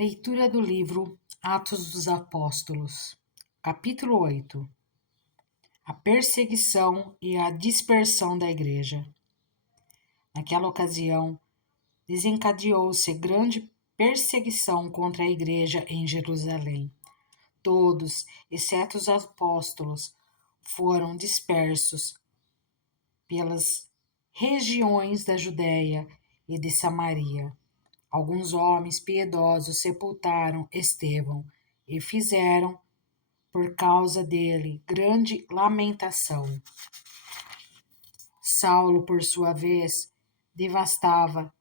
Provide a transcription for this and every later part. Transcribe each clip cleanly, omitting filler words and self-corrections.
Leitura do livro Atos dos Apóstolos, capítulo 8. A perseguição e a dispersão da igreja. Naquela ocasião, desencadeou-se grande perseguição contra a igreja em Jerusalém. Todos, exceto os apóstolos, foram dispersos pelas regiões da Judéia e de Samaria. Alguns homens piedosos sepultaram Estevão e fizeram, por causa dele, grande lamentação. Saulo, por sua vez, devastava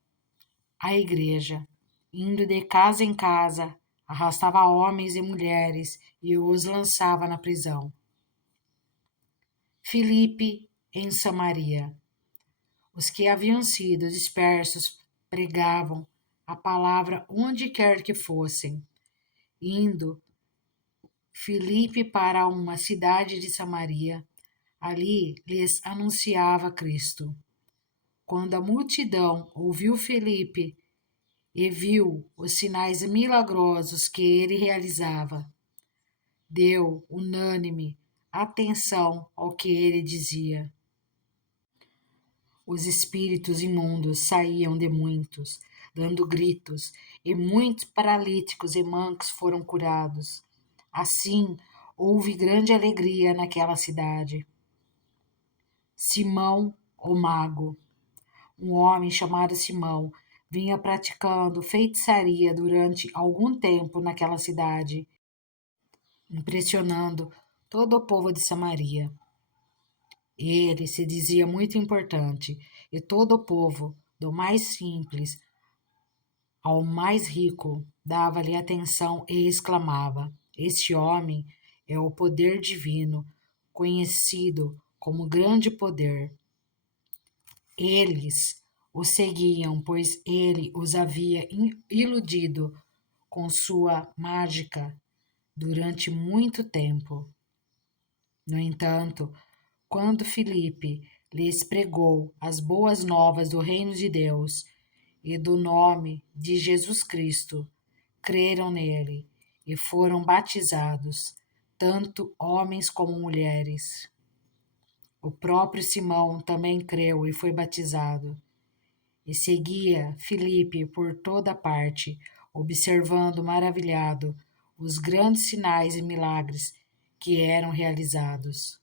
a igreja, indo de casa em casa, arrastava homens e mulheres e os lançava na prisão. Filipe, em Samaria. Os que haviam sido dispersos pregavam a palavra onde quer que fossem. Indo Filipe para uma cidade de Samaria, ali lhes anunciava Cristo. Quando a multidão ouviu Filipe e viu os sinais milagrosos que ele realizava, deu unânime atenção ao que ele dizia. Os espíritos imundos saíam de muitos, dando gritos, e muitos paralíticos e mancos foram curados. Assim, houve grande alegria naquela cidade. Simão, o mago. Um homem chamado Simão vinha praticando feitiçaria durante algum tempo naquela cidade, impressionando todo o povo de Samaria. Ele se dizia muito importante, e todo o povo, do mais simples ao mais rico, dava-lhe atenção e exclamava: Este homem é o poder divino, conhecido como grande poder. Eles o seguiam, pois ele os havia iludido com sua mágica durante muito tempo. No entanto, quando Filipe lhes pregou as boas novas do reino de Deus e do nome de Jesus Cristo, creram nele e foram batizados, tanto homens como mulheres. O próprio Simão também creu e foi batizado, e seguia Filipe por toda parte, observando maravilhado os grandes sinais e milagres que eram realizados.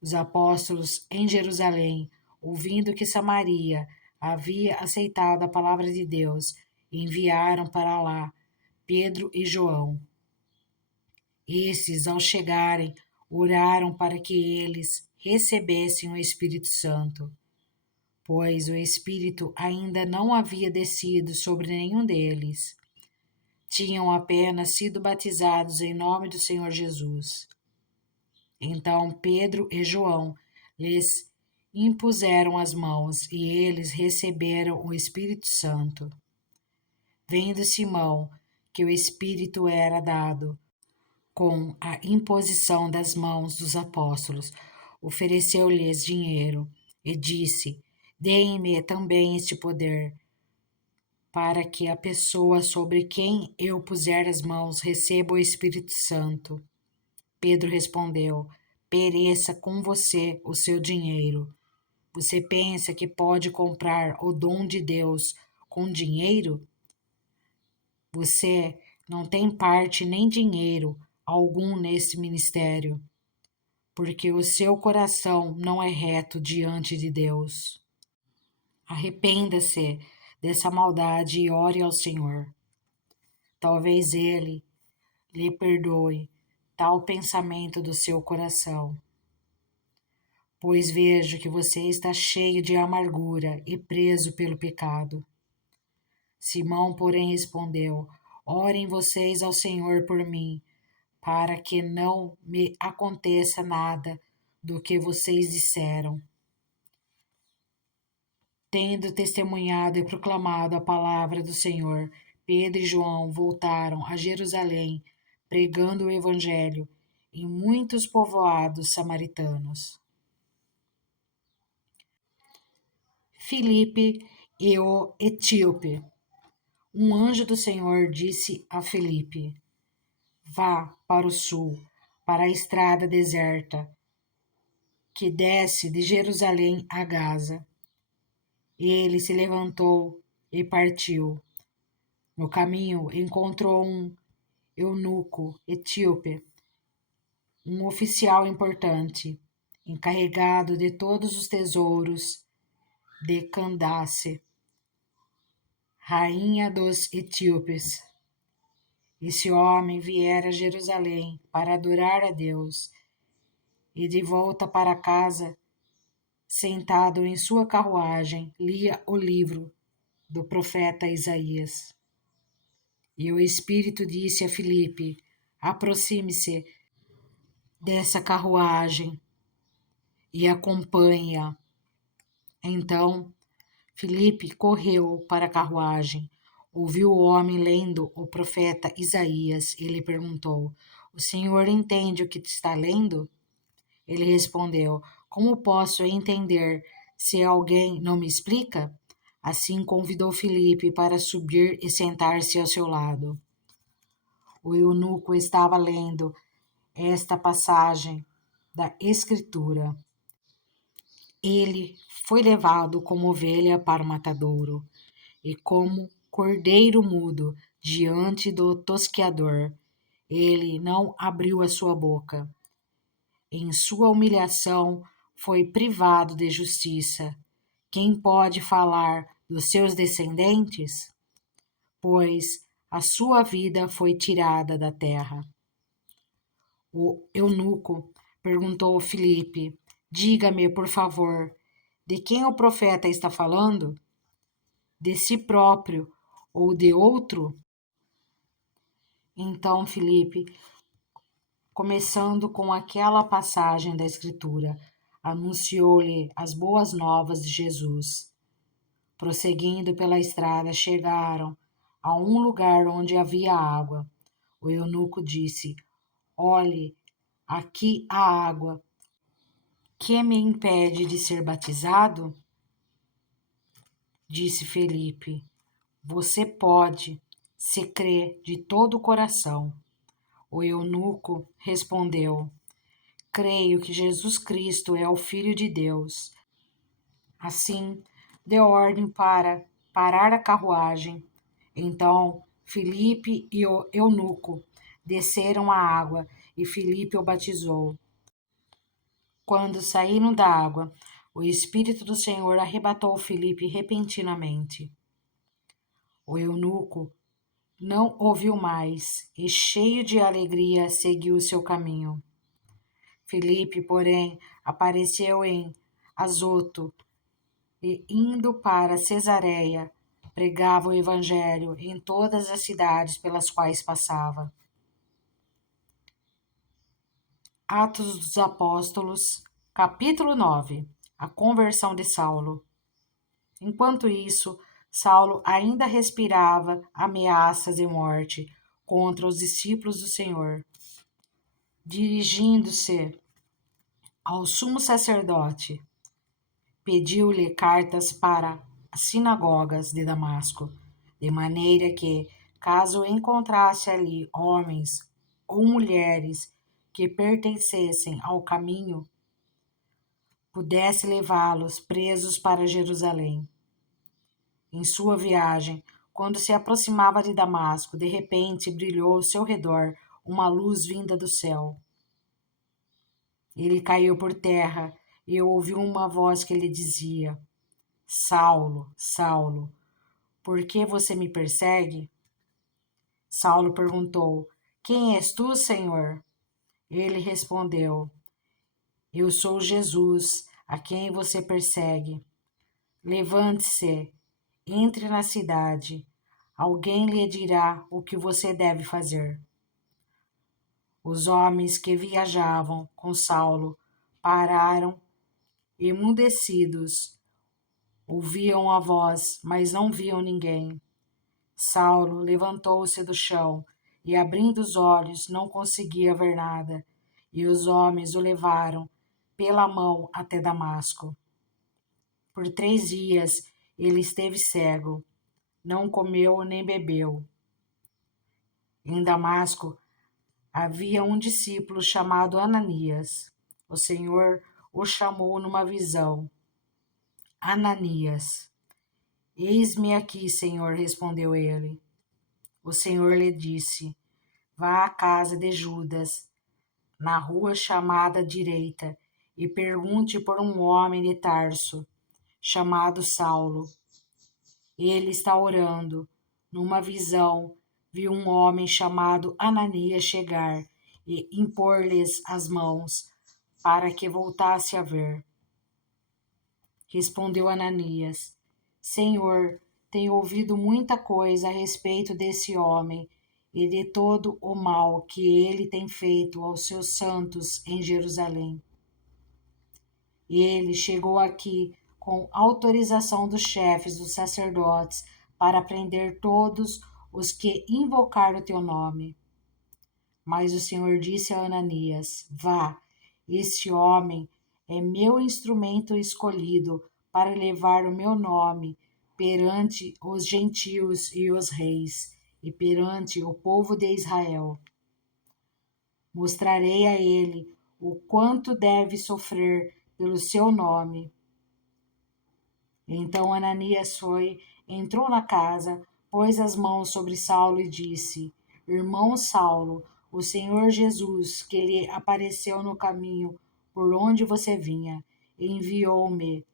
Os apóstolos em Jerusalém, ouvindo que Samaria havia aceitado a palavra de Deus, enviaram para lá Pedro e João. Esses, ao chegarem, oraram para que eles recebessem o Espírito Santo, pois o Espírito ainda não havia descido sobre nenhum deles. Tinham apenas sido batizados em nome do Senhor Jesus. Então Pedro e João lhes impuseram as mãos e eles receberam o Espírito Santo. Vendo Simão que o Espírito era dado com a imposição das mãos dos apóstolos, ofereceu-lhes dinheiro e disse: Deem-me também este poder, para que a pessoa sobre quem eu puser as mãos receba o Espírito Santo. Pedro respondeu: Pereça com você o seu dinheiro. Você pensa que pode comprar o dom de Deus com dinheiro? Você não tem parte nem dinheiro algum nesse ministério, porque o seu coração não é reto diante de Deus. Arrependa-se dessa maldade e ore ao Senhor. Talvez Ele lhe perdoe tal pensamento do seu coração. Pois vejo que você está cheio de amargura e preso pelo pecado. Simão, porém, respondeu: Orem vocês ao Senhor por mim, para que não me aconteça nada do que vocês disseram. Tendo testemunhado e proclamado a palavra do Senhor, Pedro e João voltaram a Jerusalém, pregando o Evangelho em muitos povoados samaritanos. Filipe e o etíope. Um anjo do Senhor disse a Filipe: Vá para o sul, para a estrada deserta, que desce de Jerusalém a Gaza. Ele se levantou e partiu. No caminho encontrou um eunuco etíope, um oficial importante, encarregado de todos os tesouros de Candace, rainha dos etíopes. Esse homem viera a Jerusalém para adorar a Deus e de volta para casa, sentado em sua carruagem, lia o livro do profeta Isaías. E o Espírito disse a Filipe: aproxime-se dessa carruagem e acompanhe-a. Então Filipe correu para a carruagem, ouviu o homem lendo o profeta Isaías e lhe perguntou: O senhor entende o que está lendo? Ele respondeu: Como posso entender se alguém não me explica? Assim convidou Filipe para subir e sentar-se ao seu lado. O eunuco estava lendo esta passagem da Escritura. Ele foi levado como ovelha para o matadouro, e como cordeiro mudo diante do tosqueador, ele não abriu a sua boca. Em sua humilhação foi privado de justiça. Quem pode falar dos seus descendentes? Pois a sua vida foi tirada da terra. O eunuco perguntou a Filipe: Diga-me, por favor, de quem o profeta está falando? De si próprio ou de outro? Então Filipe, começando com aquela passagem da Escritura, anunciou-lhe as boas novas de Jesus. Prosseguindo pela estrada, chegaram a um lugar onde havia água. O eunuco disse: Olhe, aqui a água. Que me impede de ser batizado? Disse Felipe: Você pode, se crê de todo o coração. O eunuco respondeu: Creio que Jesus Cristo é o Filho de Deus. Assim, deu ordem para parar a carruagem. Então, Filipe e o eunuco desceram a água e Filipe o batizou. Quando saíram da água, o Espírito do Senhor arrebatou Filipe repentinamente. O eunuco não ouviu mais e, cheio de alegria, seguiu o seu caminho. Filipe, porém, apareceu em Azoto e, indo para Cesareia, pregava o evangelho em todas as cidades pelas quais passava. Atos dos Apóstolos, capítulo 9. A conversão de Saulo. Enquanto isso, Saulo ainda respirava ameaças de morte contra os discípulos do Senhor. Dirigindo-se ao sumo sacerdote, pediu-lhe cartas para as sinagogas de Damasco, de maneira que, caso encontrasse ali homens ou mulheres que pertencessem ao caminho, pudesse levá-los presos para Jerusalém. Em sua viagem, quando se aproximava de Damasco, de repente brilhou ao seu redor uma luz vinda do céu. Ele caiu por terra e ouviu uma voz que lhe dizia: Saulo, Saulo, por que você me persegue? Saulo perguntou: Quem és tu, Senhor? Ele respondeu: Eu sou Jesus, a quem você persegue. Levante-se, entre na cidade. Alguém lhe dirá o que você deve fazer. Os homens que viajavam com Saulo pararam emudecidos. Ouviam a voz, mas não viam ninguém. Saulo levantou-se do chão e, abrindo os olhos, não conseguia ver nada. E os homens o levaram pela mão até Damasco. Por 3 dias ele esteve cego. não comeu nem bebeu. Em Damasco havia um discípulo chamado Ananias. O Senhor o chamou numa visão. Ananias. Eis-me aqui, Senhor, respondeu ele. O Senhor lhe disse: vá à casa de Judas, na rua chamada Direita, e pergunte por um homem de Tarso, chamado Saulo. Ele está orando. Numa visão, viu um homem chamado Ananias chegar e impor-lhes as mãos, para que voltasse a ver. Respondeu Ananias: Senhor, tenho ouvido muita coisa a respeito desse homem e de todo o mal que ele tem feito aos seus santos em Jerusalém. Ele chegou aqui com autorização dos chefes dos sacerdotes para prender todos os que invocaram o teu nome. Mas o Senhor disse a Ananias: vá, este homem é meu instrumento escolhido para levar o meu nome perante os gentios e os reis, e perante o povo de Israel. Mostrarei a ele o quanto deve sofrer pelo seu nome. Então Ananias foi, entrou na casa, pôs as mãos sobre Saulo e disse: Irmão Saulo, o Senhor Jesus, que lhe apareceu no caminho por onde você vinha, enviou-me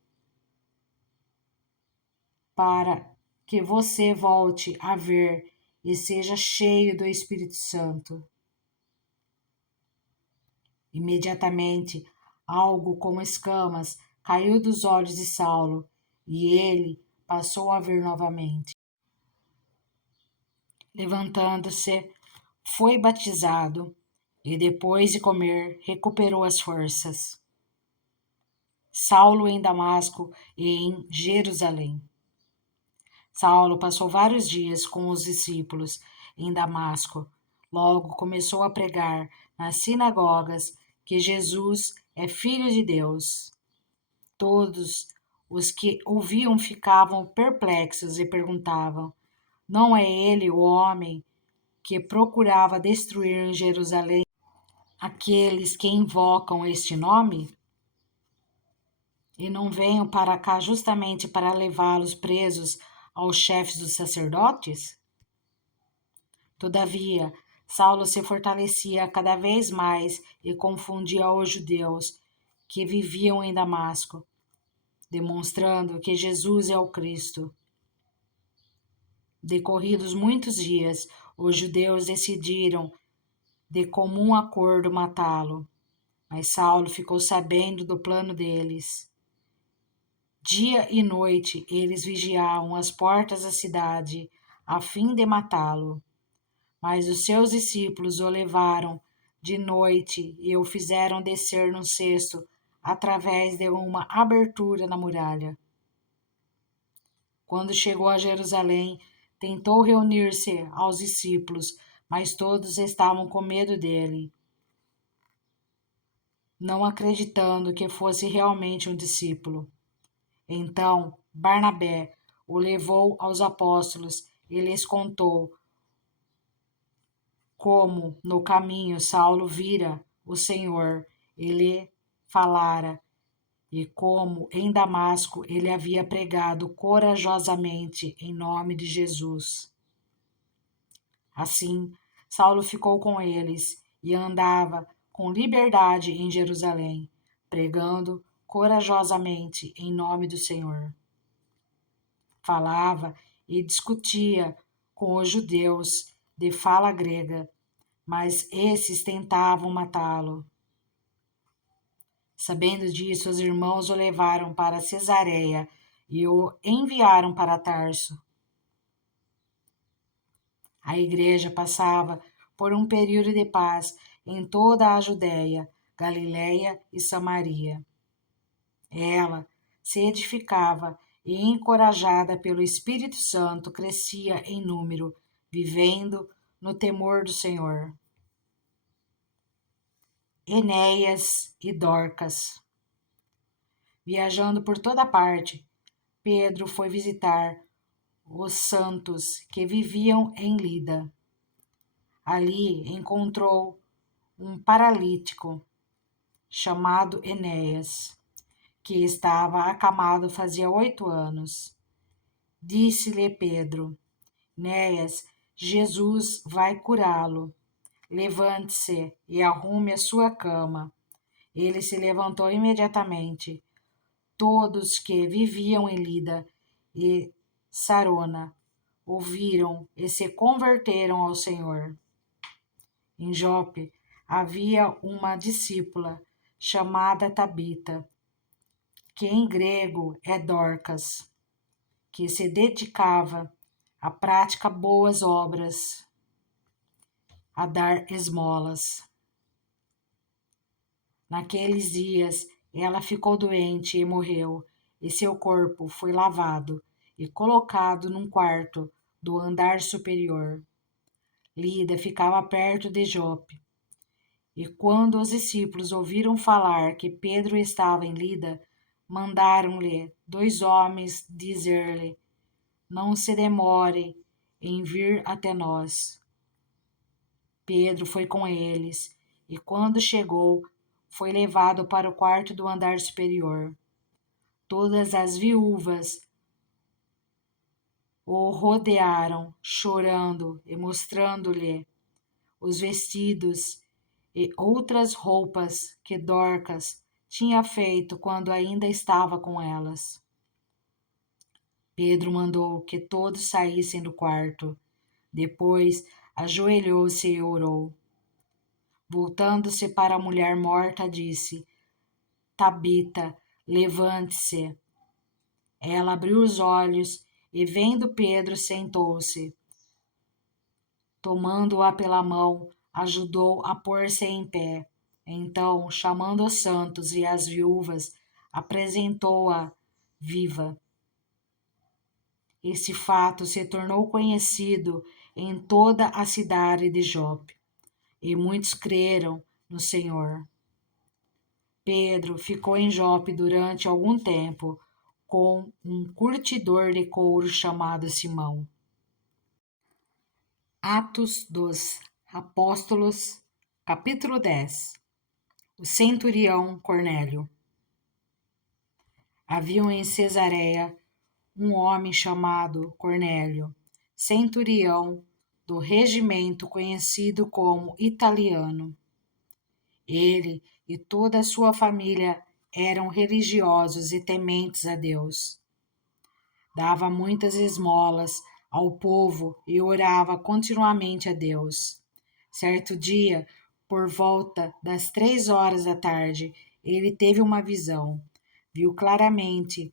para que você volte a ver e seja cheio do Espírito Santo. Imediatamente, algo como escamas caiu dos olhos de Saulo e ele passou a ver novamente. Levantando-se, foi batizado e, depois de comer, recuperou as forças. Saulo em Damasco e em Jerusalém. Saulo passou vários dias com os discípulos em Damasco. Logo começou a pregar nas sinagogas que Jesus é Filho de Deus. Todos os que ouviam ficavam perplexos e perguntavam: não é ele o homem que procurava destruir em Jerusalém aqueles que invocam este nome? E não venham para cá justamente para levá-los presos aos chefes dos sacerdotes? Todavia, Saulo se fortalecia cada vez mais e confundia os judeus que viviam em Damasco, demonstrando que Jesus é o Cristo. Decorridos muitos dias, os judeus decidiram de comum acordo matá-lo, mas Saulo ficou sabendo do plano deles. Dia e noite eles vigiavam as portas da cidade, a fim de matá-lo. Mas os seus discípulos o levaram de noite e o fizeram descer num cesto através de uma abertura na muralha. Quando chegou a Jerusalém, tentou reunir-se aos discípulos, mas todos estavam com medo dele, não acreditando que fosse realmente um discípulo. Então Barnabé o levou aos apóstolos e lhes contou como no caminho Saulo vira o Senhor e lhe falara, e como em Damasco ele havia pregado corajosamente em nome de Jesus. Assim, Saulo ficou com eles e andava com liberdade em Jerusalém, pregando corajosamente em nome do Senhor. Falava e discutia com os judeus de fala grega, mas esses tentavam matá-lo. Sabendo disso, os irmãos o levaram para Cesareia e o enviaram para Tarso. A igreja passava por um período de paz em toda a Judéia, Galiléia e Samaria. Ela se edificava e, encorajada pelo Espírito Santo, crescia em número, vivendo no temor do Senhor. Enéas e Dorcas. Viajando por toda parte, Pedro foi visitar os santos que viviam em Lida. Ali encontrou um paralítico chamado Enéas, que estava acamado fazia 8 anos. Disse-lhe Pedro: Enéas, Jesus vai curá-lo. Levante-se e arrume a sua cama. Ele se levantou imediatamente. Todos que viviam em Lida e Sarona ouviram e se converteram ao Senhor. Em Jope havia uma discípula chamada Tabita, que em grego é Dorcas, que se dedicava a praticar boas obras, a dar esmolas. Naqueles dias ela ficou doente e morreu, e seu corpo foi lavado e colocado num quarto do andar superior. Lida ficava perto de Jope. E quando os discípulos ouviram falar que Pedro estava em Lida, mandaram-lhe 2 homens dizer-lhe: Não se demore em vir até nós. Pedro foi com eles, e quando chegou, foi levado para o quarto do andar superior. Todas as viúvas o rodearam, chorando e mostrando-lhe os vestidos e outras roupas que Dorcas tinha feito quando ainda estava com elas. Pedro mandou que todos saíssem do quarto. Depois ajoelhou-se e orou. Voltando-se para a mulher morta, disse: Tabita, levante-se. Ela abriu os olhos e, vendo Pedro, sentou-se. Tomando-a pela mão, ajudou a pôr-se em pé. Então, chamando os santos e as viúvas, apresentou-a viva. Esse fato se tornou conhecido em toda a cidade de Jope, e muitos creram no Senhor. Pedro ficou em Jope durante algum tempo com um curtidor de couro chamado Simão. Atos dos Apóstolos, capítulo 10. O centurião Cornélio. Havia em Cesareia um homem chamado Cornélio, centurião do regimento conhecido como italiano. Ele e toda a sua família eram religiosos e tementes a Deus. Dava muitas esmolas ao povo e orava continuamente a Deus. Certo dia, por volta das 3 horas da tarde, ele teve uma visão. Viu claramente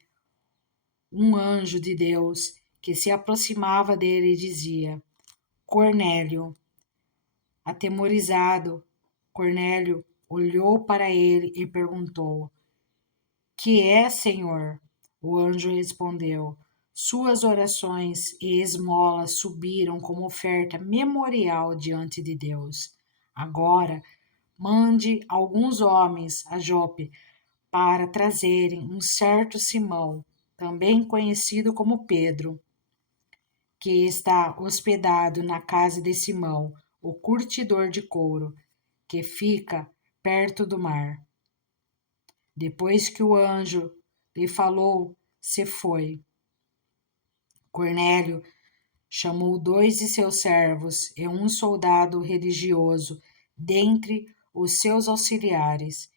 um anjo de Deus que se aproximava dele e dizia: Cornélio. Atemorizado, Cornélio olhou para ele e perguntou: Que é, Senhor? O anjo respondeu: Suas orações e esmolas subiram como oferta memorial diante de Deus. Agora, mande alguns homens a Jope para trazerem um certo Simão, também conhecido como Pedro, que está hospedado na casa de Simão, o curtidor de couro, que fica perto do mar. Depois que o anjo lhe falou, se foi. Cornélio chamou 2 de seus servos e um soldado religioso dentre os seus auxiliares,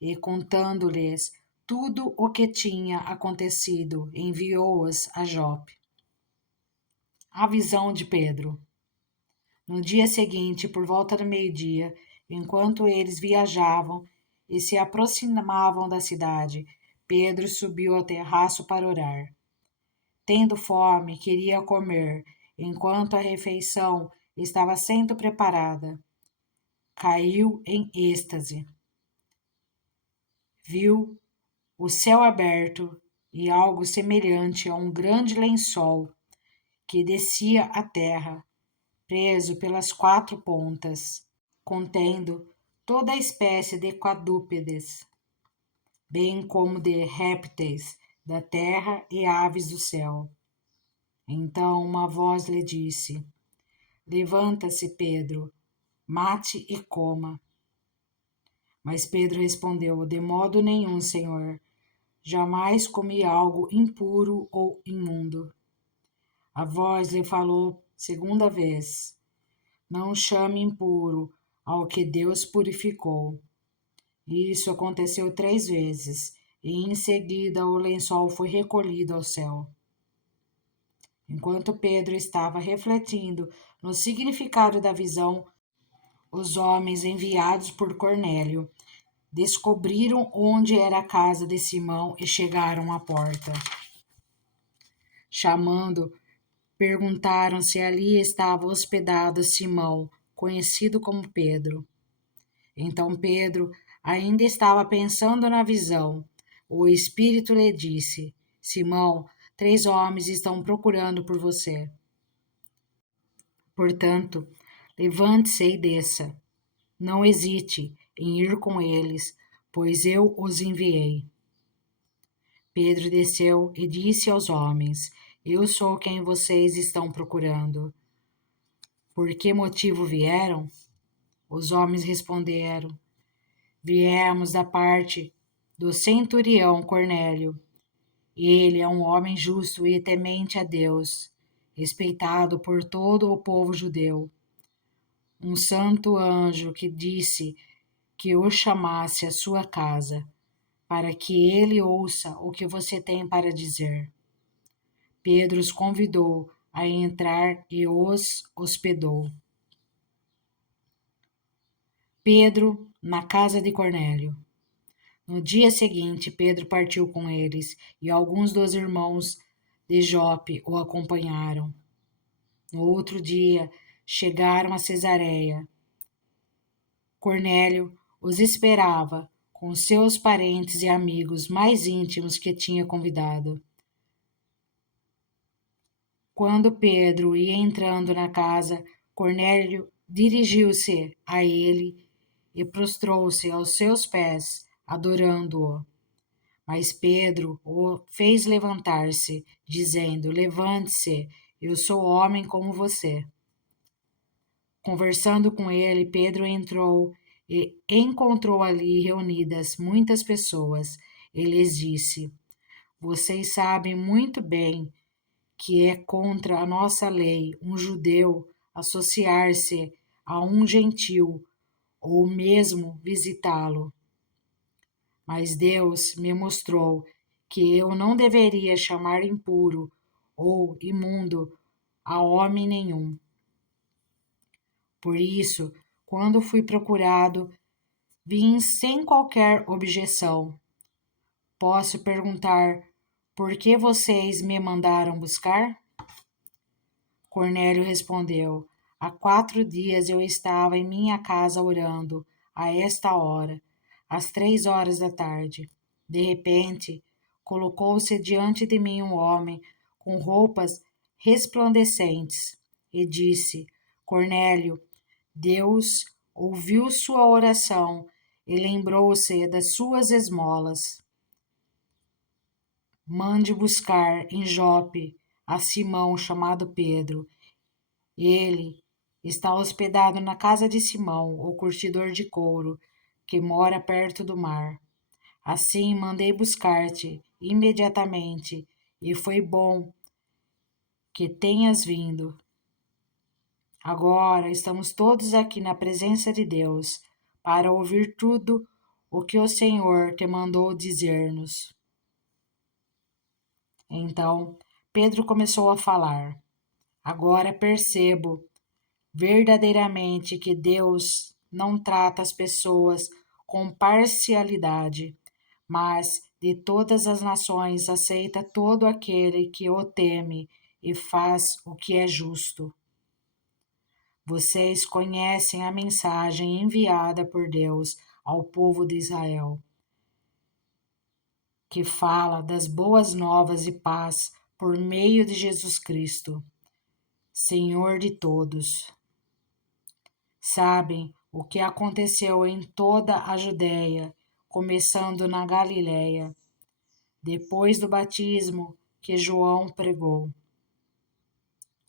e contando-lhes tudo o que tinha acontecido, enviou-os a Jope. A visão de Pedro. No dia seguinte, por volta do meio-dia, enquanto eles viajavam e se aproximavam da cidade, Pedro subiu ao terraço para orar. Tendo fome, queria comer, enquanto a refeição estava sendo preparada. Caiu em êxtase. Viu o céu aberto e algo semelhante a um grande lençol que descia à terra, preso pelas 4 pontas, contendo toda a espécie de quadrúpedes, bem como de répteis da terra e aves do céu. Então uma voz lhe disse: Levanta-se, Pedro, mate e coma. Mas Pedro respondeu: De modo nenhum, Senhor. Jamais comi algo impuro ou imundo. A voz lhe falou segunda vez: Não chame impuro ao que Deus purificou. Isso aconteceu 3 vezes, e em seguida o lençol foi recolhido ao céu. Enquanto Pedro estava refletindo no significado da visão, os homens enviados por Cornélio descobriram onde era a casa de Simão e chegaram à porta. Chamando, perguntaram se ali estava hospedado Simão, conhecido como Pedro. Então Pedro ainda estava pensando na visão. O Espírito lhe disse: Simão, 3 homens estão procurando por você. Portanto, levante-se e desça. Não hesite em ir com eles, pois eu os enviei. Pedro desceu e disse aos homens: Eu sou quem vocês estão procurando. Por que motivo vieram? Os homens responderam: Viemos da parte do centurião Cornélio. Ele é um homem justo e temente a Deus, respeitado por todo o povo judeu. Um santo anjo que disse que o chamasse à sua casa, para que ele ouça o que você tem para dizer. Pedro os convidou a entrar e os hospedou. Pedro na casa de Cornélio. No dia seguinte, Pedro partiu com eles, e alguns dos irmãos de Jope o acompanharam. No outro dia, chegaram a Cesareia. Cornélio os esperava com seus parentes e amigos mais íntimos que tinha convidado. Quando Pedro ia entrando na casa, Cornélio dirigiu-se a ele e prostrou-se aos seus pés, adorando-o. Mas Pedro o fez levantar-se, dizendo: Levante-se, eu sou homem como você. Conversando com ele, Pedro entrou e encontrou ali reunidas muitas pessoas. Ele lhes disse: Vocês sabem muito bem que é contra a nossa lei um judeu associar-se a um gentil ou mesmo visitá-lo. Mas Deus me mostrou que eu não deveria chamar impuro ou imundo a homem nenhum. Por isso, quando fui procurado, vim sem qualquer objeção. Posso perguntar por que vocês me mandaram buscar? Cornélio respondeu: Há 4 dias eu estava em minha casa orando, a esta hora, às 3 horas da tarde. De repente, colocou-se diante de mim um homem com roupas resplandecentes e disse: Cornélio, Deus ouviu sua oração e lembrou-se das suas esmolas. Mande buscar em Jope a Simão, chamado Pedro. Ele está hospedado na casa de Simão, o curtidor de couro, que mora perto do mar. Assim mandei buscar-te imediatamente, e foi bom que tenhas vindo. Agora estamos todos aqui na presença de Deus para ouvir tudo o que o Senhor te mandou dizer-nos. Então Pedro começou a falar: Agora percebo verdadeiramente que Deus não trata as pessoas com parcialidade, mas de todas as nações aceita todo aquele que o teme e faz o que é justo. Vocês conhecem a mensagem enviada por Deus ao povo de Israel, que fala das boas novas e paz por meio de Jesus Cristo, Senhor de todos. Sabem o que aconteceu em toda a Judéia, começando na Galiléia, depois do batismo que João pregou.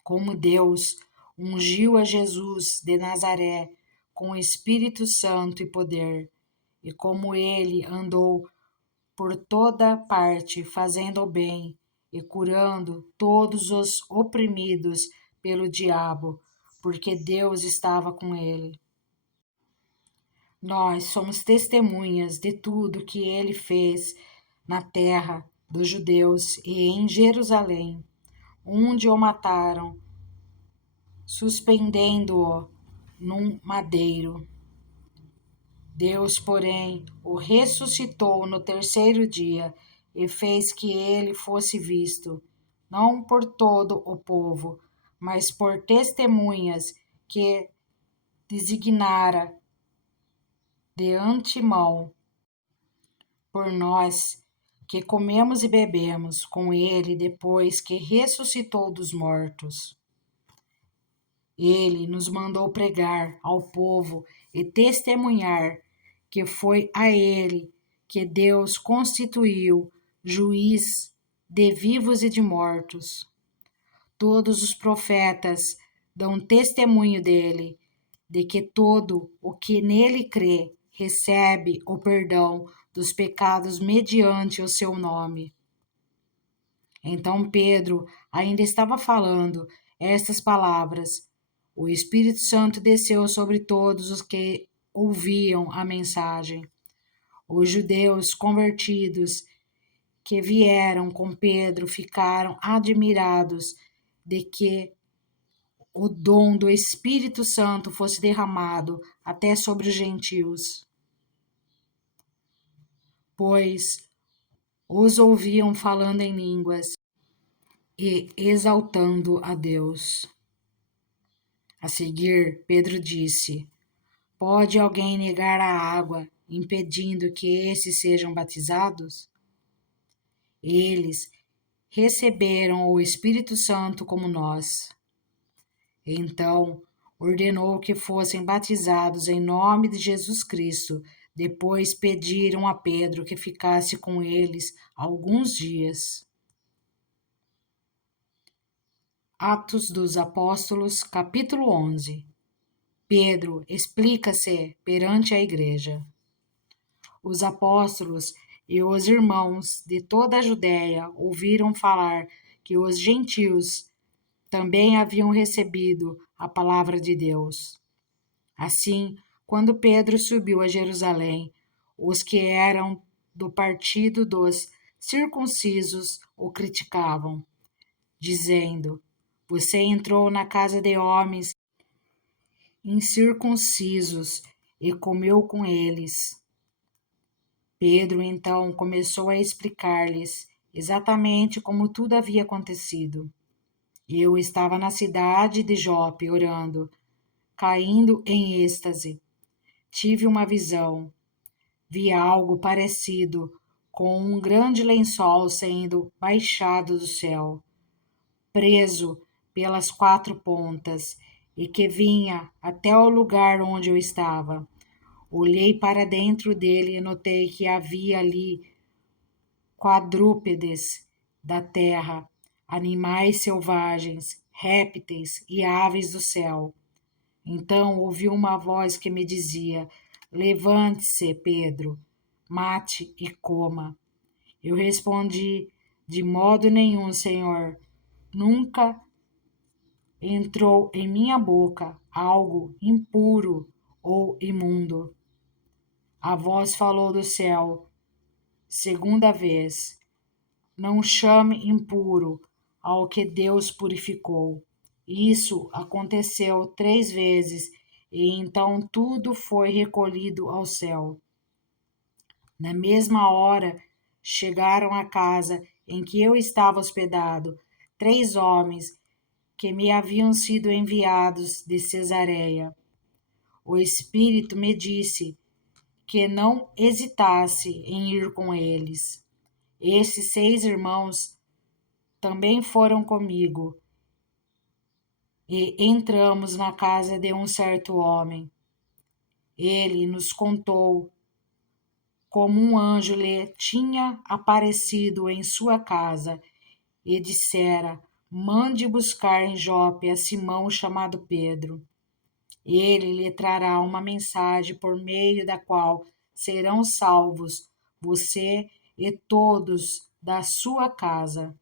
como Deus ungiu a Jesus de Nazaré com o Espírito Santo e poder, e como ele andou por toda parte fazendo o bem e curando todos os oprimidos pelo diabo, porque Deus estava com ele. Nós somos testemunhas de tudo que ele fez na terra dos judeus e em Jerusalém, onde o mataram, suspendendo-o num madeiro. Deus, porém, o ressuscitou no terceiro dia e fez que ele fosse visto, não por todo o povo, mas por testemunhas que designara de antemão por nós, que comemos e bebemos com ele depois que ressuscitou dos mortos. Ele nos mandou pregar ao povo e testemunhar que foi a ele que Deus constituiu juiz de vivos e de mortos. Todos os profetas dão testemunho dele, de que todo o que nele crê recebe o perdão dos pecados mediante o seu nome. Então Pedro ainda estava falando estas palavras. O Espírito Santo desceu sobre todos os que ouviam a mensagem. Os judeus convertidos que vieram com Pedro ficaram admirados de que o dom do Espírito Santo fosse derramado até sobre os gentios, pois os ouviam falando em línguas e exaltando a Deus. A seguir, Pedro disse: Pode alguém negar a água, impedindo que esses sejam batizados? Eles receberam o Espírito Santo como nós. Então, ordenou que fossem batizados em nome de Jesus Cristo. Depois pediram a Pedro que ficasse com eles alguns dias. Atos dos Apóstolos, capítulo 11. Pedro explica-se perante a igreja. Os apóstolos e os irmãos de toda a Judéia ouviram falar que os gentios também haviam recebido a palavra de Deus. Assim, quando Pedro subiu a Jerusalém, os que eram do partido dos circuncisos o criticavam, dizendo: Você entrou na casa de homens incircuncisos e comeu com eles. Pedro então começou a explicar-lhes exatamente como tudo havia acontecido. Eu estava na cidade de Jope orando, caindo em êxtase. Tive uma visão. Vi algo parecido com um grande lençol sendo baixado do céu, preso pelas quatro pontas, e que vinha até o lugar onde eu estava. Olhei para dentro dele e notei que havia ali quadrúpedes da terra, animais selvagens, répteis e aves do céu. Então ouvi uma voz que me dizia: Levante-se, Pedro, mate e coma. Eu respondi: De modo nenhum, Senhor. Nunca entrou em minha boca algo impuro ou imundo. A voz falou do céu, segunda vez: Não chame impuro ao que Deus purificou. Isso aconteceu 3 vezes, e então tudo foi recolhido ao céu. Na mesma hora, chegaram à casa em que eu estava hospedado 3 homens que me haviam sido enviados de Cesareia. O Espírito me disse que não hesitasse em ir com eles. Esses 6 irmãos também foram comigo, e entramos na casa de um certo homem. Ele nos contou como um anjo lhe tinha aparecido em sua casa e dissera mande buscar em Jope a Simão chamado Pedro. Ele lhe trará uma mensagem por meio da qual serão salvos você e todos da sua casa.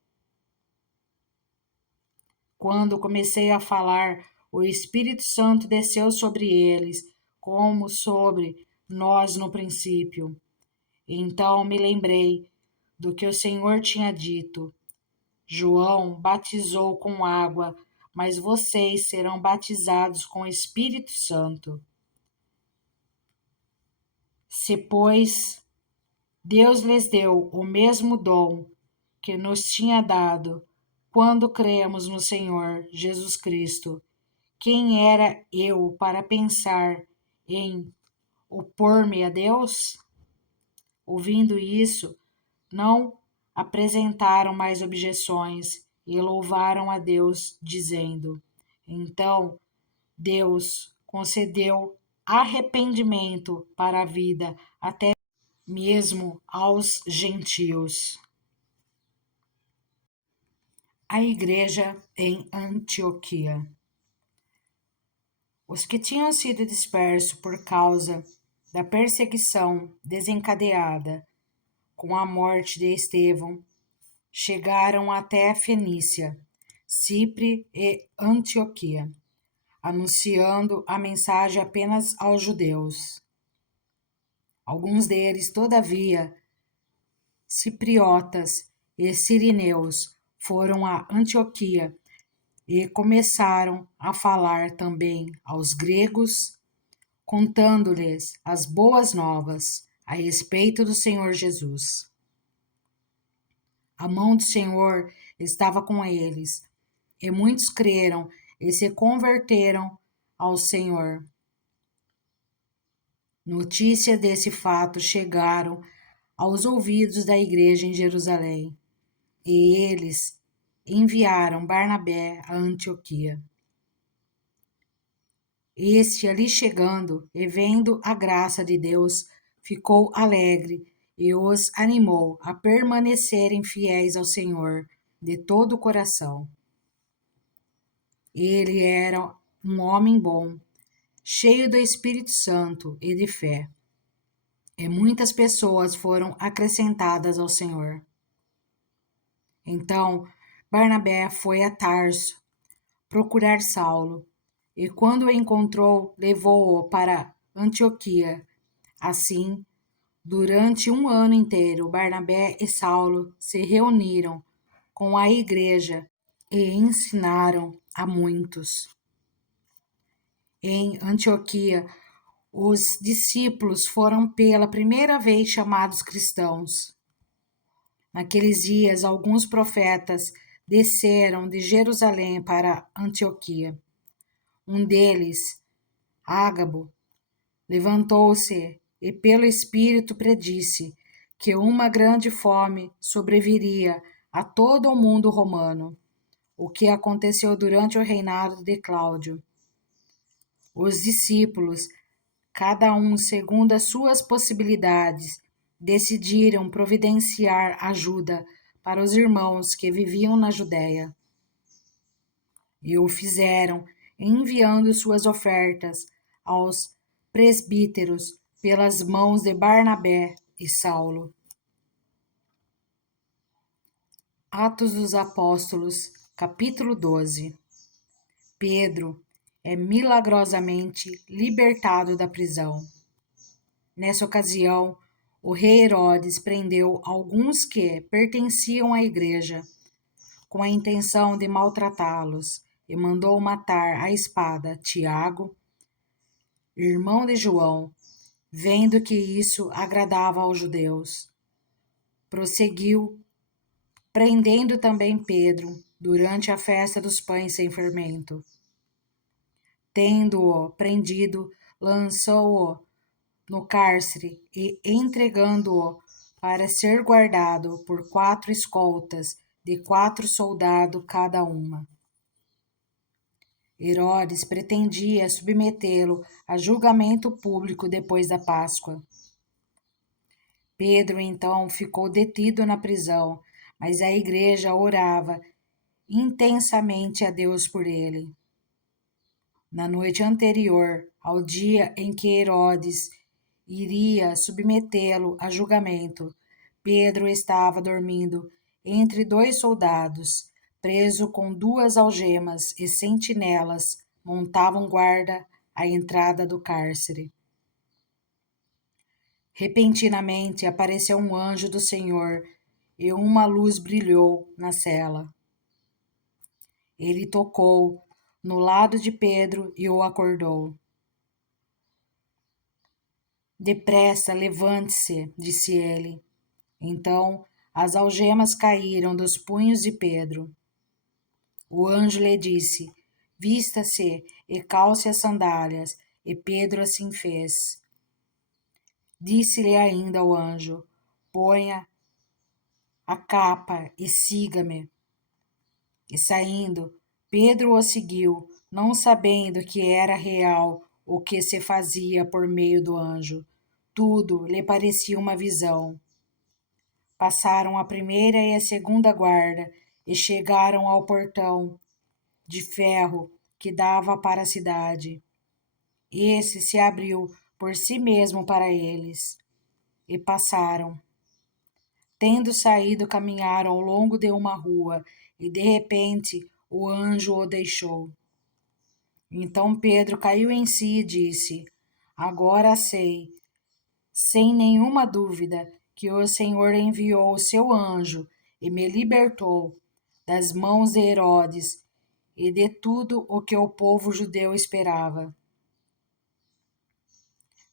Quando comecei a falar, o Espírito Santo desceu sobre eles, como sobre nós no princípio. Então me lembrei do que o Senhor tinha dito. João batizou com água, mas vocês serão batizados com o Espírito Santo. Se, pois, Deus lhes deu o mesmo dom que nos tinha dado quando cremos no Senhor Jesus Cristo, quem era eu para pensar em opor-me a Deus? Ouvindo isso, não apresentaram mais objeções e louvaram a Deus, dizendo: Então Deus concedeu arrependimento para a vida até mesmo aos gentios. A igreja em Antioquia. Os que tinham sido dispersos por causa da perseguição desencadeada com a morte de Estevão chegaram até Fenícia, Chipre e Antioquia, anunciando a mensagem apenas aos judeus. Alguns deles, todavia, cipriotas e sirineus, foram a Antioquia e começaram a falar também aos gregos, contando-lhes as boas novas a respeito do Senhor Jesus. A mão do Senhor estava com eles, e muitos creram e se converteram ao Senhor. Notícia desse fato chegaram aos ouvidos da igreja em Jerusalém, e eles enviaram Barnabé a Antioquia. Este, ali chegando e vendo a graça de Deus, ficou alegre e os animou a permanecerem fiéis ao Senhor de todo o coração. Ele era um homem bom, cheio do Espírito Santo e de fé, e muitas pessoas foram acrescentadas ao Senhor. Então, Barnabé foi a Tarso procurar Saulo, e quando o encontrou, levou-o para Antioquia. Assim, durante um ano inteiro, Barnabé e Saulo se reuniram com a igreja e ensinaram a muitos. Em Antioquia, os discípulos foram pela primeira vez chamados cristãos. Naqueles dias, alguns profetas desceram de Jerusalém para Antioquia. Um deles, Ágabo, levantou-se e pelo Espírito predisse que uma grande fome sobreviria a todo o mundo romano, o que aconteceu durante o reinado de Cláudio. Os discípulos, cada um segundo as suas possibilidades, decidiram providenciar ajuda para os irmãos que viviam na Judéia. E o fizeram, enviando suas ofertas aos presbíteros pelas mãos de Barnabé e Saulo. Atos dos Apóstolos, capítulo 12. Pedro é milagrosamente libertado da prisão. Nessa ocasião, o rei Herodes prendeu alguns que pertenciam à igreja, com a intenção de maltratá-los, e mandou matar à espada Tiago, irmão de João, vendo que isso agradava aos judeus. Prosseguiu, prendendo também Pedro durante a festa dos pães sem fermento. Tendo-o prendido, lançou-o no cárcere e, entregando-o para ser guardado por 4 escoltas de 4 soldados cada uma. Herodes pretendia submetê-lo a julgamento público depois da Páscoa. Pedro então ficou detido na prisão, mas a igreja orava intensamente a Deus por ele. Na noite anterior ao dia em que Herodes iria submetê-lo a julgamento, Pedro estava dormindo entre dois soldados, preso com duas algemas, e sentinelas montavam guarda à entrada do cárcere. Repentinamente apareceu um anjo do Senhor e uma luz brilhou na cela. Ele tocou no lado de Pedro e o acordou. Depressa, levante-se, disse ele. Então as algemas caíram dos punhos de Pedro. O anjo lhe disse: Vista-se e calce as sandálias. E Pedro assim fez. Disse-lhe ainda o anjo: Ponha a capa e siga-me. E saindo, Pedro o seguiu, não sabendo que era real o que se fazia por meio do anjo. Tudo lhe parecia uma visão. Passaram a primeira e a segunda guarda e chegaram ao portão de ferro que dava para a cidade. Esse se abriu por si mesmo para eles e passaram. Tendo saído, caminharam ao longo de uma rua e de repente o anjo o deixou. Então Pedro caiu em si e disse: Agora sei, sem nenhuma dúvida, que o Senhor enviou o seu anjo e me libertou das mãos de Herodes e de tudo o que o povo judeu esperava.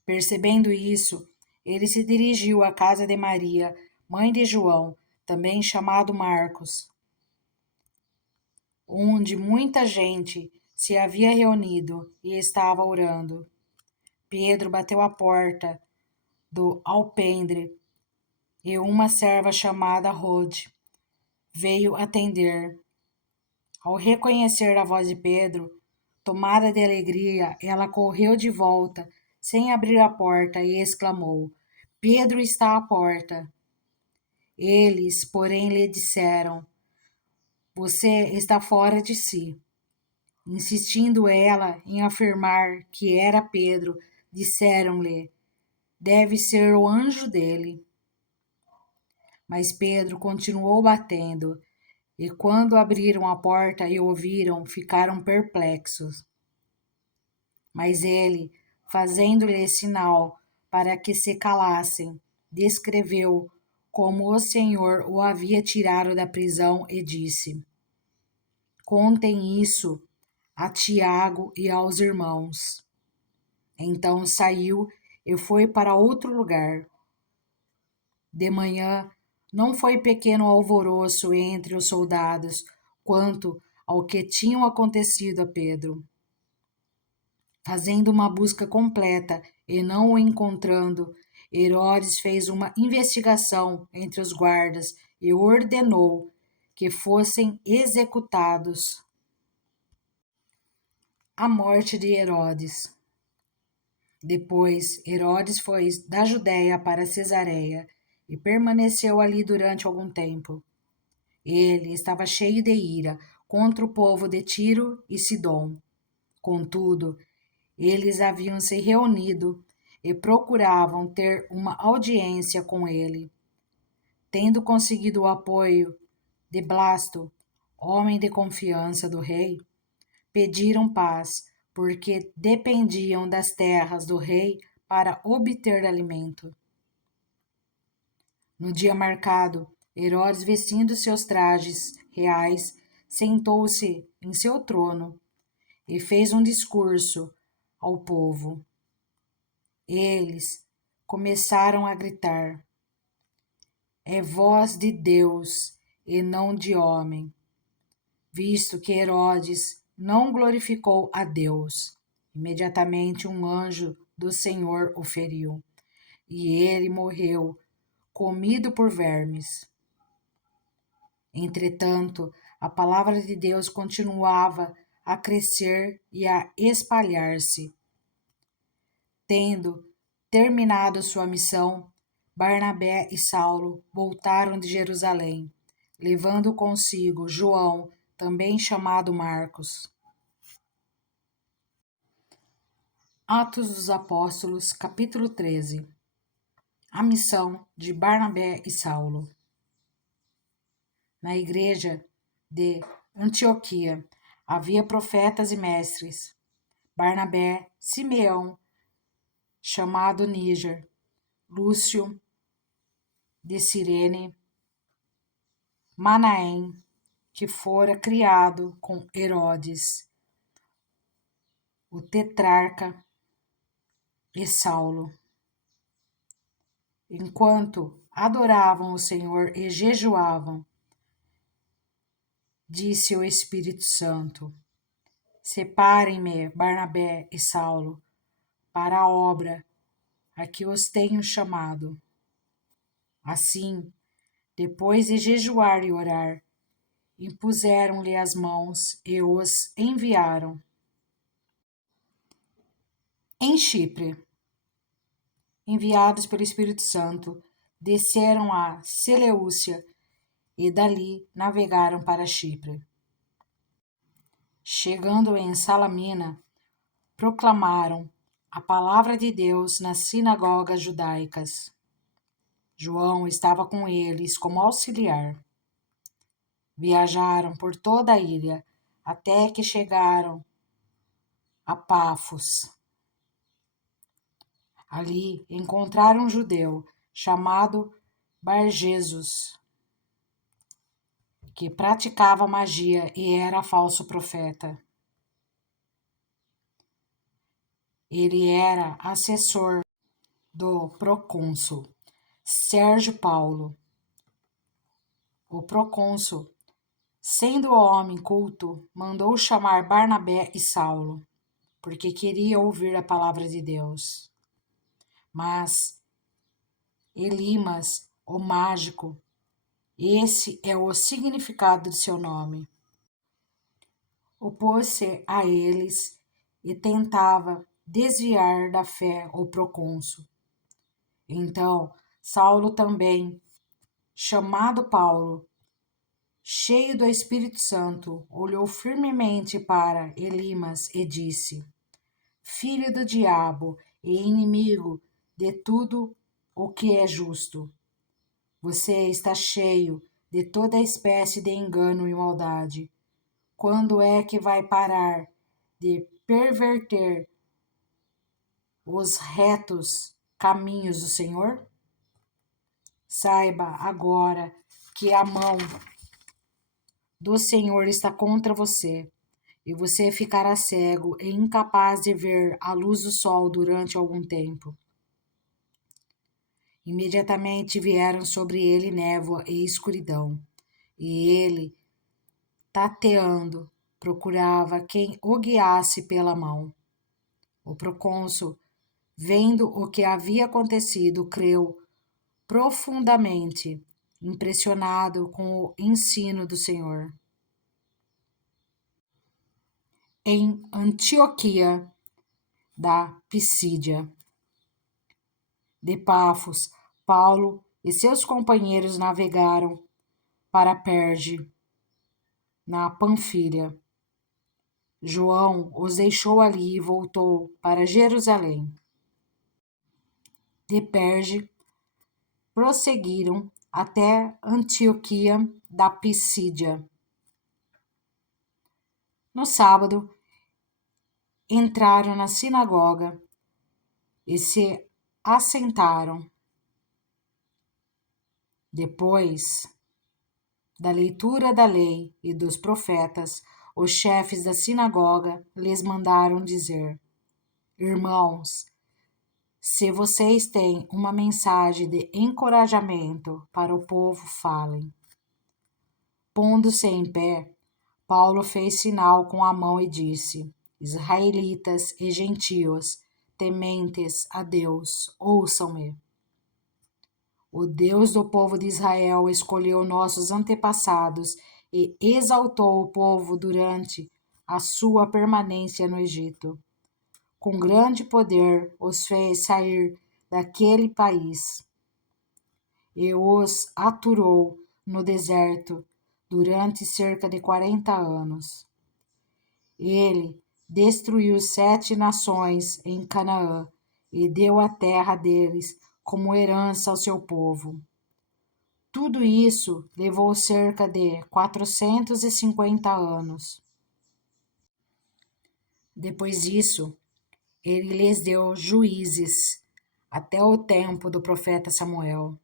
Percebendo isso, ele se dirigiu à casa de Maria, mãe de João, também chamado Marcos, onde muita gente se havia reunido e estava orando. Pedro bateu à porta do alpendre e uma serva chamada Rode veio atender. Ao reconhecer a voz de Pedro, tomada de alegria, ela correu de volta, sem abrir a porta, e exclamou: Pedro está à porta. Eles, porém, lhe disseram: Você está fora de si. Insistindo ela em afirmar que era Pedro, disseram-lhe: Deve ser o anjo dele. Mas Pedro continuou batendo, e quando abriram a porta e o viram, ficaram perplexos. Mas ele, fazendo-lhe sinal para que se calassem, descreveu como o Senhor o havia tirado da prisão e disse: Contem isso a Tiago e aos irmãos. Então saiu e foi para outro lugar. De manhã, não foi pequeno alvoroço entre os soldados quanto ao que tinha acontecido a Pedro. Fazendo uma busca completa e não o encontrando, Herodes fez uma investigação entre os guardas e ordenou que fossem executados. A morte de Herodes. Depois, Herodes foi da Judéia para Cesareia e permaneceu ali durante algum tempo. Ele estava cheio de ira contra o povo de Tiro e Sidom. Contudo, eles haviam se reunido e procuravam ter uma audiência com ele. Tendo conseguido o apoio de Blasto, homem de confiança do rei, pediram paz, porque dependiam das terras do rei para obter alimento. No dia marcado, Herodes, vestindo seus trajes reais, sentou-se em seu trono e fez um discurso ao povo. Eles começaram a gritar: É voz de Deus e não de homem, visto que Herodes não glorificou a Deus. Imediatamente um anjo do Senhor o feriu, e ele morreu, comido por vermes. Entretanto, a palavra de Deus continuava a crescer e a espalhar-se. Tendo terminado sua missão, Barnabé e Saulo voltaram de Jerusalém, levando consigo João, também chamado Marcos. Atos dos Apóstolos, capítulo 13. A missão de Barnabé e Saulo. Na igreja de Antioquia havia profetas e mestres: Barnabé, Simeão, chamado Níger, Lúcio de Cirene, Manaém, que fora criado com Herodes, o tetrarca, e Saulo. Enquanto adoravam o Senhor e jejuavam, disse o Espírito Santo: Separem-me Barnabé e Saulo para a obra a que os tenho chamado. Assim, depois de jejuar e orar, impuseram-lhe as mãos e os enviaram. Em Chipre, enviados pelo Espírito Santo, desceram a Seleucia e dali navegaram para Chipre. Chegando em Salamina, proclamaram a palavra de Deus nas sinagogas judaicas. João estava com eles como auxiliar. Viajaram por toda a ilha até que chegaram a Pafos. Ali encontraram um judeu chamado Bar-Jesus, que praticava magia e era falso profeta. Ele era assessor do procônsul Sérgio Paulo. O procônsul, sendo homem culto, mandou chamar Barnabé e Saulo, porque queria ouvir a palavra de Deus. Mas Elimas, o mágico, esse é o significado de seu nome, opôs-se a eles e tentava desviar da fé o procônsul. Então, Saulo também, chamado Paulo, cheio do Espírito Santo, olhou firmemente para Elimas e disse: Filho do diabo e inimigo de tudo o que é justo, você está cheio de toda espécie de engano e maldade. Quando é que vai parar de perverter os retos caminhos do Senhor? Saiba agora que a mão do Senhor está contra você, e você ficará cego e incapaz de ver a luz do sol durante algum tempo. Imediatamente vieram sobre ele névoa e escuridão, e ele, tateando, procurava quem o guiasse pela mão. O procônsul, vendo o que havia acontecido, creu profundamente, impressionado com o ensino do Senhor. Em Antioquia da Pisídia de Pafos, Paulo e seus companheiros navegaram para Perge, na Panfilha. João os deixou ali e voltou para Jerusalém. De Perge, prosseguiram até Antioquia da Pisídia. No sábado, entraram na sinagoga e se assentaram. Depois da leitura da lei e dos profetas, os chefes da sinagoga lhes mandaram dizer: Irmãos, se vocês têm uma mensagem de encorajamento para o povo, falem. Pondo-se em pé, Paulo fez sinal com a mão e disse: Israelitas e gentios, tementes a Deus, ouçam-me. O Deus do povo de Israel escolheu nossos antepassados e exaltou o povo durante a sua permanência no Egito. Com grande poder os fez sair daquele país e os aturou no deserto durante cerca de 40 anos. Ele destruiu 7 nações em Canaã e deu a terra deles como herança ao seu povo. Tudo isso levou cerca de 450 anos. Depois disso, ele lhes deu juízes até o tempo do profeta Samuel.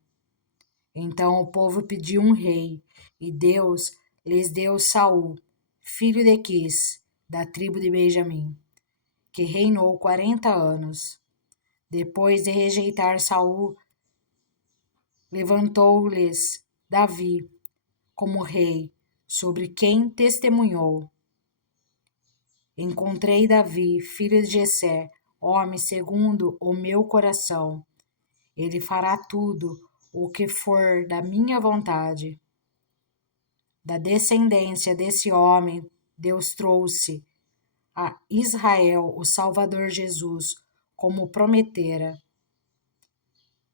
Então o povo pediu um rei, e Deus lhes deu Saul, filho de Quis, da tribo de Benjamim, que reinou 40 anos. Depois de rejeitar Saul, levantou-lhes Davi como rei, sobre quem testemunhou: Encontrei Davi, filho de Jessé, homem segundo o meu coração. Ele fará tudo o que for da minha vontade. Da descendência desse homem, Deus trouxe a Israel o Salvador Jesus, como prometera.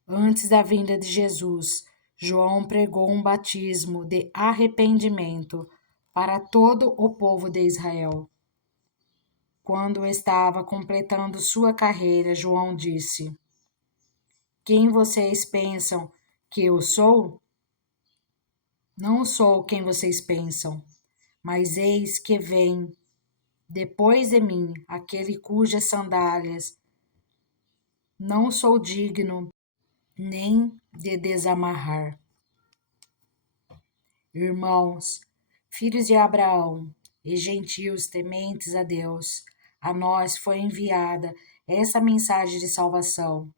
Antes da vinda de Jesus, João pregou um batismo de arrependimento para todo o povo de Israel. Quando estava completando sua carreira, João disse: Quem vocês pensam que eu sou? Não sou quem vocês pensam, mas eis que vem depois de mim aquele cujas sandálias não sou digno nem de desamarrar. Irmãos, filhos de Abraão e gentios tementes a Deus, a nós foi enviada essa mensagem de salvação.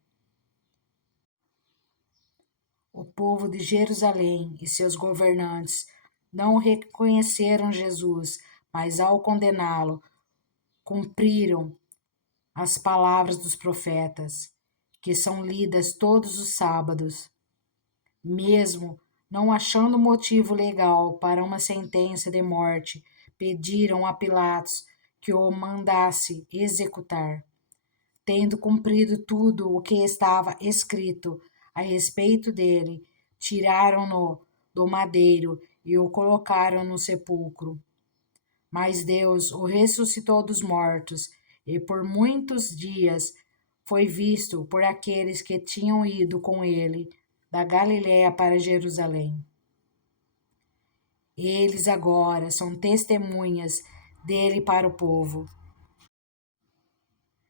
O povo de Jerusalém e seus governantes não reconheceram Jesus, mas ao condená-lo, cumpriram as palavras dos profetas, que são lidas todos os sábados. Mesmo não achando motivo legal para uma sentença de morte, pediram a Pilatos que o mandasse executar. Tendo cumprido tudo o que estava escrito a respeito dele, tiraram-no do madeiro e o colocaram no sepulcro. Mas Deus o ressuscitou dos mortos, e por muitos dias foi visto por aqueles que tinham ido com ele da Galiléia para Jerusalém. Eles agora são testemunhas dele para o povo.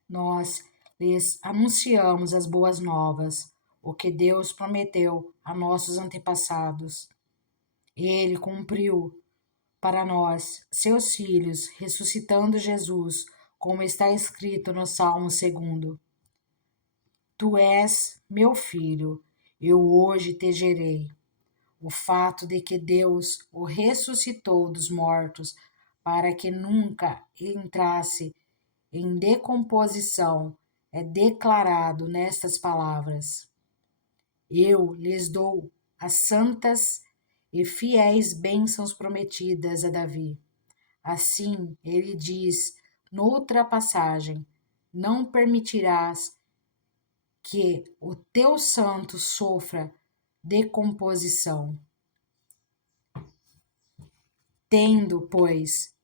Nós lhes anunciamos as boas novas, o que Deus prometeu a nossos antepassados. Ele cumpriu para nós, seus filhos, ressuscitando Jesus, como está escrito no Salmo 2. Tu és meu filho, eu hoje te gerei. O fato de que Deus o ressuscitou dos mortos para que nunca entrasse em decomposição é declarado nestas palavras: Eu lhes dou as santas e fiéis bênçãos prometidas a Davi. Assim, ele diz noutra passagem: Não permitirás que o teu santo sofra decomposição. Tendo, pois,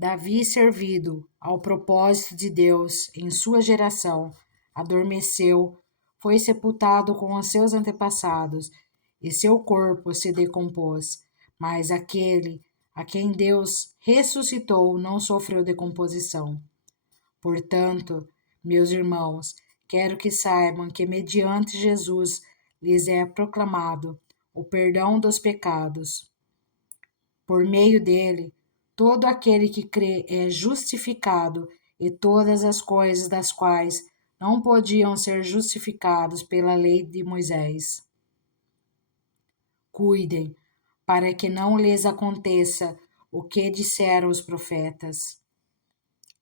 Davi servido ao propósito de Deus em sua geração, adormeceu, foi sepultado com os seus antepassados, e seu corpo se decompôs. Mas aquele a quem Deus ressuscitou não sofreu decomposição. Portanto, meus irmãos, quero que saibam que mediante Jesus lhes é proclamado o perdão dos pecados. Por meio dele, todo aquele que crê é justificado, e todas as coisas das quais não podiam ser justificados pela lei de Moisés. Cuidem, para que não lhes aconteça o que disseram os profetas.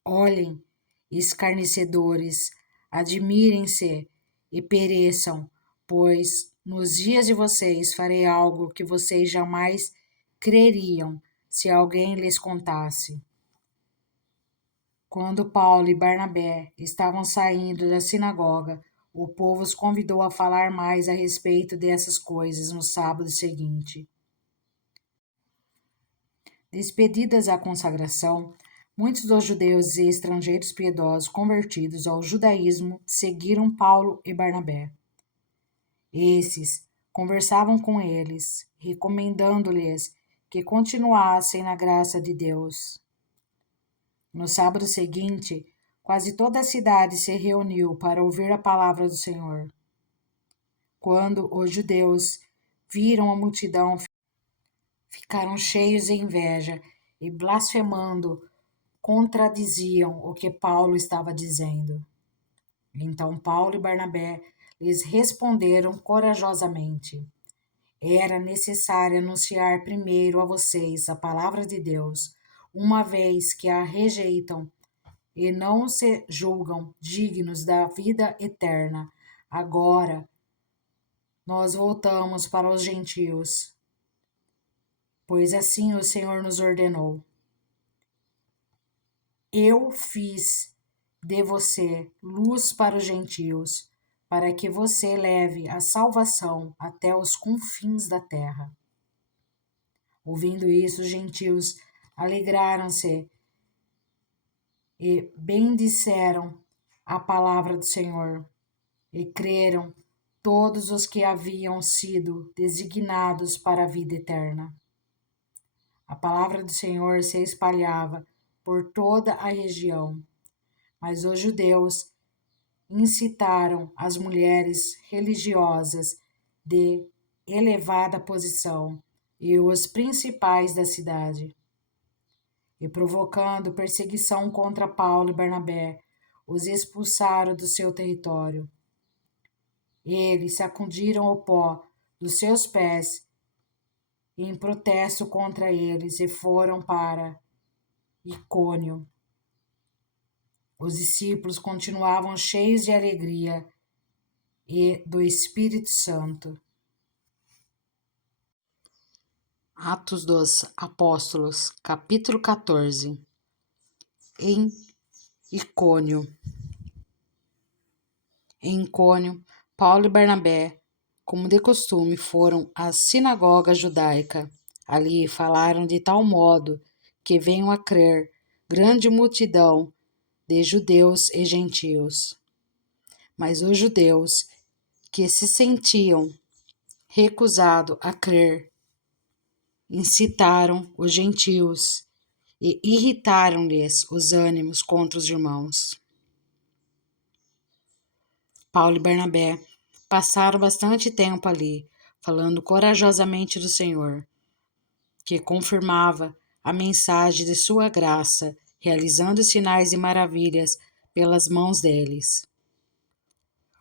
Olhem, escarnecedores, admirem-se e pereçam, pois nos dias de vocês farei algo que vocês jamais creriam se alguém lhes contasse. Quando Paulo e Barnabé estavam saindo da sinagoga, o povo os convidou a falar mais a respeito dessas coisas no sábado seguinte. Despedidas a consagração, muitos dos judeus e estrangeiros piedosos convertidos ao judaísmo seguiram Paulo e Barnabé. Esses conversavam com eles, recomendando-lhes que continuassem na graça de Deus. No sábado seguinte, quase toda a cidade se reuniu para ouvir a palavra do Senhor. Quando os judeus viram a multidão, ficaram cheios de inveja e, blasfemando, contradiziam o que Paulo estava dizendo. Então Paulo e Barnabé lhes responderam corajosamente: era necessário anunciar primeiro a vocês a palavra de Deus, uma vez que a rejeitam e não se julgam dignos da vida eterna. Agora nós voltamos para os gentios, pois assim o Senhor nos ordenou. Eu fiz de você luz para os gentios, para que você leve a salvação até os confins da terra. Ouvindo isso, os gentios alegraram-se e bendisseram a palavra do Senhor, e creram todos os que haviam sido designados para a vida eterna. A palavra do Senhor se espalhava por toda a região, mas os judeus incitaram as mulheres religiosas de elevada posição e os principais da cidade, e provocando perseguição contra Paulo e Barnabé, os expulsaram do seu território. Eles sacudiram o pó dos seus pés em protesto contra eles e foram para Icônio. Os discípulos continuavam cheios de alegria e do Espírito Santo. Atos dos Apóstolos, capítulo 14. Em Icônio. Em Icônio, Paulo e Barnabé, como de costume, foram à sinagoga judaica. Ali falaram de tal modo que venham a crer grande multidão de judeus e gentios. Mas os judeus, que se sentiam recusados a crer, incitaram os gentios e irritaram-lhes os ânimos contra os irmãos. Paulo e Barnabé passaram bastante tempo ali, falando corajosamente do Senhor, que confirmava a mensagem de sua graça, realizando sinais e maravilhas pelas mãos deles.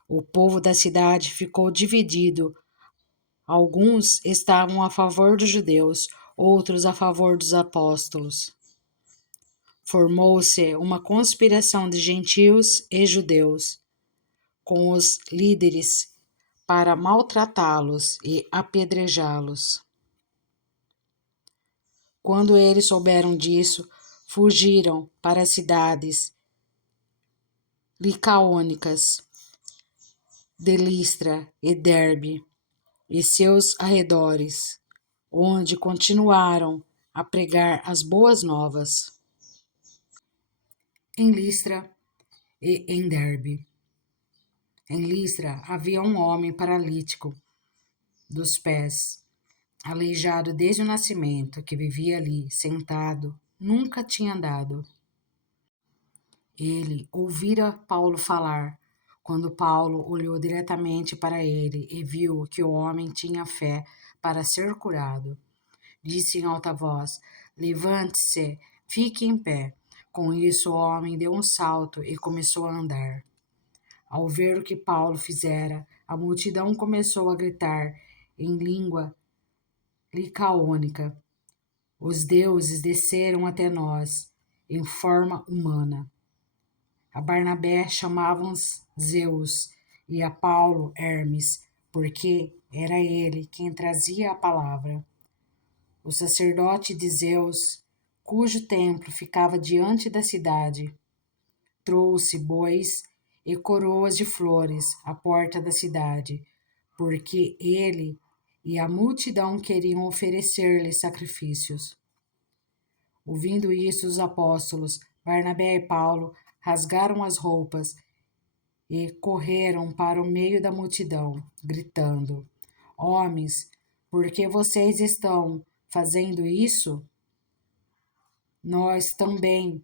O povo da cidade ficou dividido. Alguns estavam a favor dos judeus, outros a favor dos apóstolos. Formou-se uma conspiração de gentios e judeus, com os líderes para maltratá-los e apedrejá-los. Quando eles souberam disso, fugiram para as cidades licaônicas de Listra e Derbe e seus arredores, onde continuaram a pregar as boas novas. Em Listra e em Derbe. Em Listra havia um homem paralítico dos pés, aleijado desde o nascimento, que vivia ali, sentado, nunca tinha andado. Ele ouvira Paulo falar, quando Paulo olhou diretamente para ele e viu que o homem tinha fé para ser curado. Disse em alta voz: levante-se, fique em pé. Com isso, o homem deu um salto e começou a andar. Ao ver o que Paulo fizera, a multidão começou a gritar em língua licaônica: os deuses desceram até nós em forma humana. A Barnabé chamavam Zeus e a Paulo Hermes, porque era ele quem trazia a palavra. O sacerdote de Zeus, cujo templo ficava diante da cidade, trouxe bois e coroas de flores à porta da cidade, porque ele e a multidão queriam oferecer-lhe sacrifícios. Ouvindo isso, os apóstolos, Barnabé e Paulo, rasgaram as roupas e correram para o meio da multidão, gritando: Homens, por que vocês estão fazendo isso? Nós também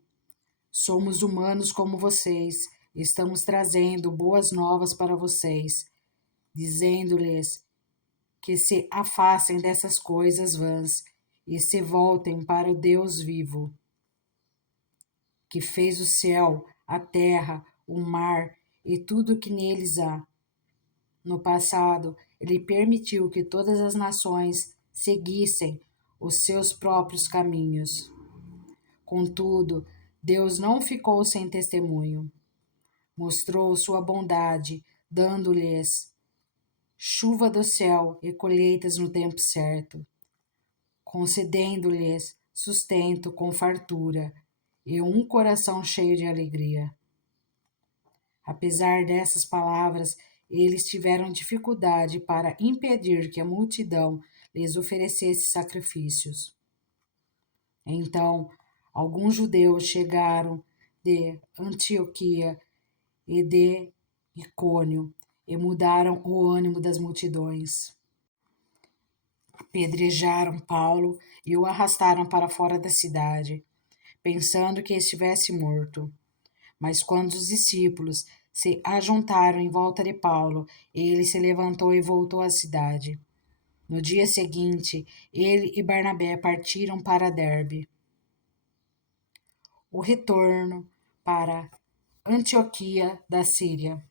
somos humanos como vocês. Estamos trazendo boas novas para vocês, dizendo-lhes que se afastem dessas coisas vãs e se voltem para o Deus vivo, que fez o céu, a terra, o mar e tudo o que neles há. No passado, ele permitiu que todas as nações seguissem os seus próprios caminhos. Contudo, Deus não ficou sem testemunho. Mostrou sua bondade, dando-lhes chuva do céu e colheitas no tempo certo, concedendo-lhes sustento com fartura e um coração cheio de alegria. Apesar dessas palavras, eles tiveram dificuldade para impedir que a multidão lhes oferecesse sacrifícios. Então, alguns judeus chegaram de Antioquia e de Icônio e mudaram o ânimo das multidões. Apedrejaram Paulo e o arrastaram para fora da cidade, pensando que estivesse morto. Mas quando os discípulos se ajuntaram em volta de Paulo, ele se levantou e voltou à cidade. No dia seguinte, ele e Barnabé partiram para Derbe. O retorno para Antioquia da Síria.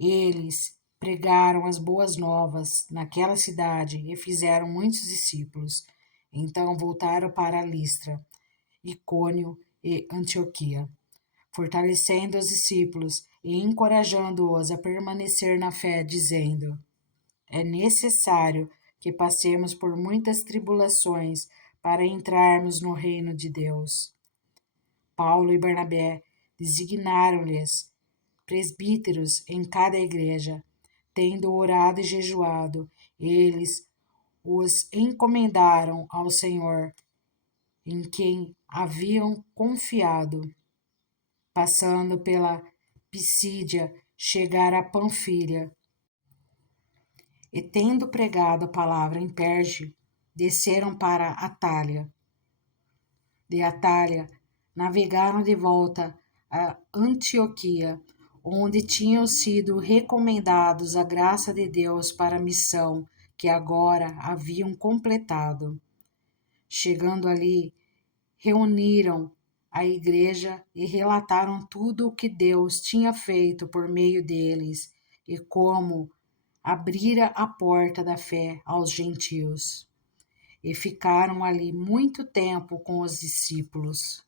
Eles pregaram as boas novas naquela cidade e fizeram muitos discípulos. Então voltaram para Listra, Icônio e Antioquia, fortalecendo os discípulos e encorajando-os a permanecer na fé, dizendo: É necessário que passemos por muitas tribulações para entrarmos no reino de Deus. Paulo e Barnabé designaram-lhes presbíteros em cada igreja, tendo orado e jejuado, eles os encomendaram ao Senhor, em quem haviam confiado. Passando pela Pisídia, chegaram a Panfilha, e tendo pregado a palavra em Perge, desceram para Atália. De Atália, navegaram de volta a Antioquia, onde tinham sido recomendados a graça de Deus para a missão que agora haviam completado. Chegando ali, reuniram a igreja e relataram tudo o que Deus tinha feito por meio deles e como abrira a porta da fé aos gentios. E ficaram ali muito tempo com os discípulos.